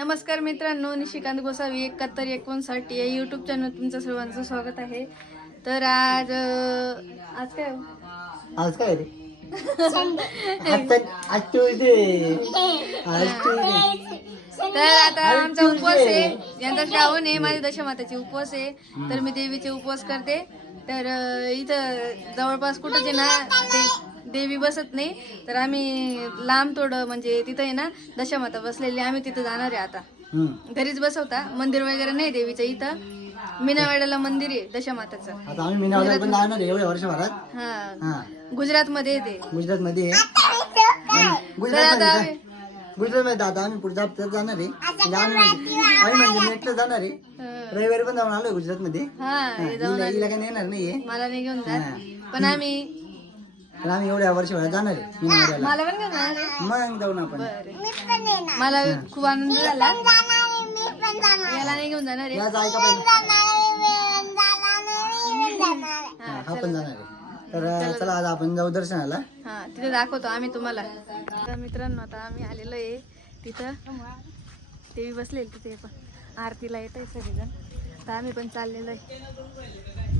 नमस्कार मित्रांनो निशिकांत गोसावी एकाहत्तर एकोणसाठ या युट्यूब चॅनल तुमचं सर्वांचं स्वागत आहे. तर आज आज काय? आज काय रे? आज आज तर आता आमचा उपवास आहे. यांचा श्रावण आहे माझ्या दशमाताचे उपवास आहे. तर मी देवीचे उपवास करते. तर अं, इथं जवळपास कुठंच आहे ना दे- देवी बसत नाही. तर आम्ही लांब थोडं म्हणजे तिथं आहे ना दशमाता बसलेली आम्ही तिथं जाणार आहे आता. हम्म. घरीच बसवता. मंदिर वगैरे नाही देवीचं इथं. मीनावाड्याला मंदिर आहे दशमाताचं. आता आम्ही मीनावला पण जाणार आहे एवढ्या वर्षभरात हा. हा. गुजरात मध्ये येते गुजरात मध्ये गुजरात मध्ये काय? गुजरात मध्ये आता आम्ही पुढच्या हप्त्यात जाणार आहे. म्हणजे आम्ही म्हणजे- आम्ही म्हणजे मी एकटं जाणार आहे. अं, रविवारी पण जाऊन आलोय गुजरात मध्ये हा हे जाऊन आले. नेणार नाहीये. मला नाही घेऊन जात. पण आम्ही तर आम्ही एवढ्या वर्षभरात जाणार आहे मला पण आहे. मग जाऊ ना आपण. मला खूप आनंद झाला. याला नाही घेऊन जाणार आहे. याच ऐका पहिले हा, हा पण जाणार आहे. तर चला आज आपण जाऊ दर्शनाला. हा तिथे दाखवतो आम्ही तुम्हाला. तर मित्रांनो आता आम्ही आलेलो आहे तिथं. देवी बसलेली तिथे पण. आरतीला येत आहे सगळेजण. तर आम्ही पण चाललेलो आहे.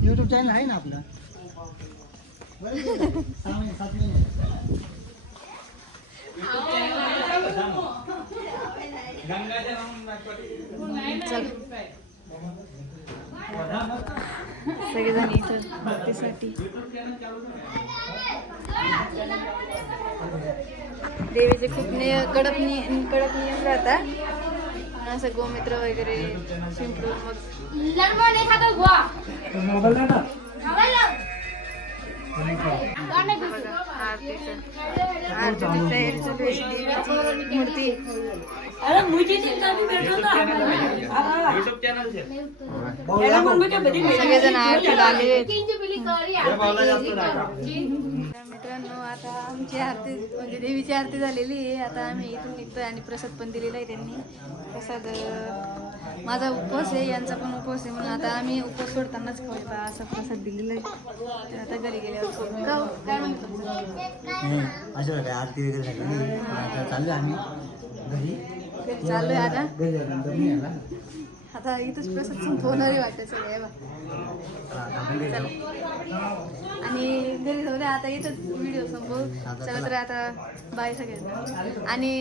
युट्यूब चॅनल आहे ना आपलं? सगळेजण इथं भक्तीसाठी देवीचे खूप निय कडक नि कडक नियम राहतात. असं गोमित्र वगैरे शिंपडून मग बघा, आरतीचं आरतीची तयारी चालू आहे देवीची मूर्ती सगळेजण आरतीला आले मित्रांनो आता आमची आरती म्हणजे देवीची आरती झालेली आहे. आता आम्ही इथून निघतोय आणि प्रसाद पण दिलेला आहे त्यांनी. प्रसाद माझा उपवास आहे यांचा पण उपवास आहे म्हणून आता आम्ही उपवास सोडतानाच खाऊया असा प्रसाद दिलेला आहे. आता घरी गेल्यावर खाऊ. का? काय म्हणतो आरती वगैरे झाली आता चाललो आम्ही घरी. घरी चाललोय आता? घरी आता इथंच प्रसाद संपवणारे वाटतं सगळे. बा आता आपण घरी जाऊ. आणि घरी जाऊ द्या आता इथंच व्हिडिओ संपवू चला तर आता बाय सगळ्यांना. आणि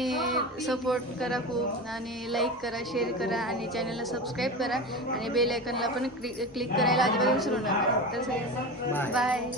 सपोर्ट करा खूप आणि लाईक करा शेअर करा आणि चॅनलला सबस्क्राईब करा. आणि बेल आयकनला पण क्लिक क्लिक करायला अजिबात विसरू नका. तर. बाय